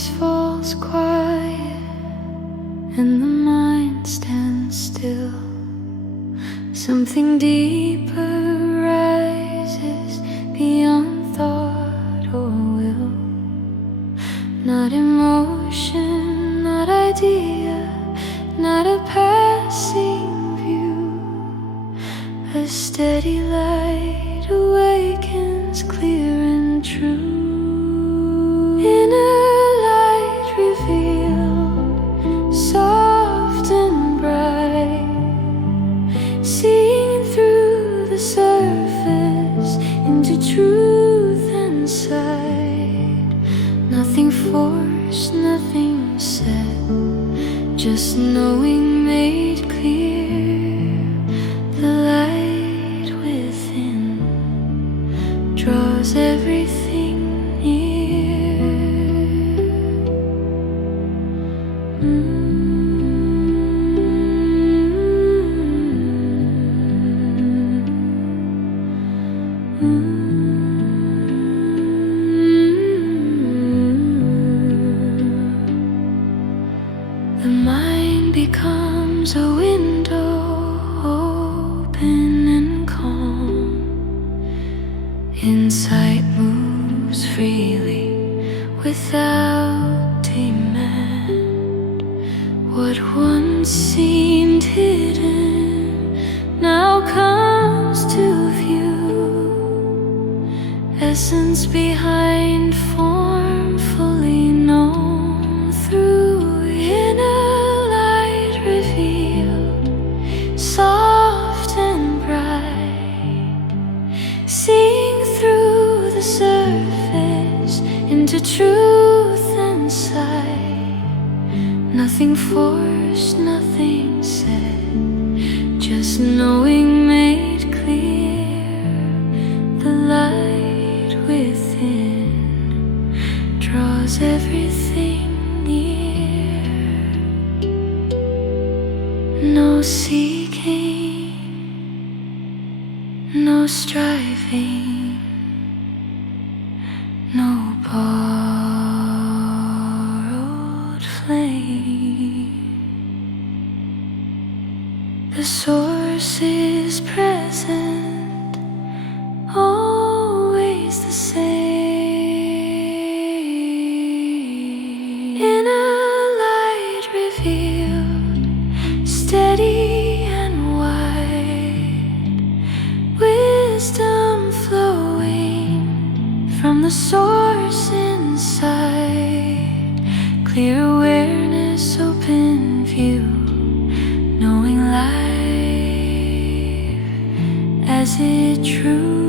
voice falls quiet and the mind stands still. Something deeper rises beyond thought or will. Not emotion, not idea, not a passing view. A steady light awakens clear and true. Inner light revealed, soft and bright, seeing through the surface into truth and sight. Nothing forced, nothing said, just knowing made clear. The light within draws everything near. The mind becomes a window, open and calm. Insight moves freely without demand. What once seemed hidden now comes to view. Essence behind form fully known through. Inner light revealed, soft and bright, seeing through the surface into truth and sight. Nothing forced, nothing said, just knowing made clear. The light within draws everything near. No seeking, no striving, no borrowed flame. The source is present, always the same. Inner light revealed, steady and wide, wisdom flowing from the source inside. Clear awareness, open view, knowing life as it truly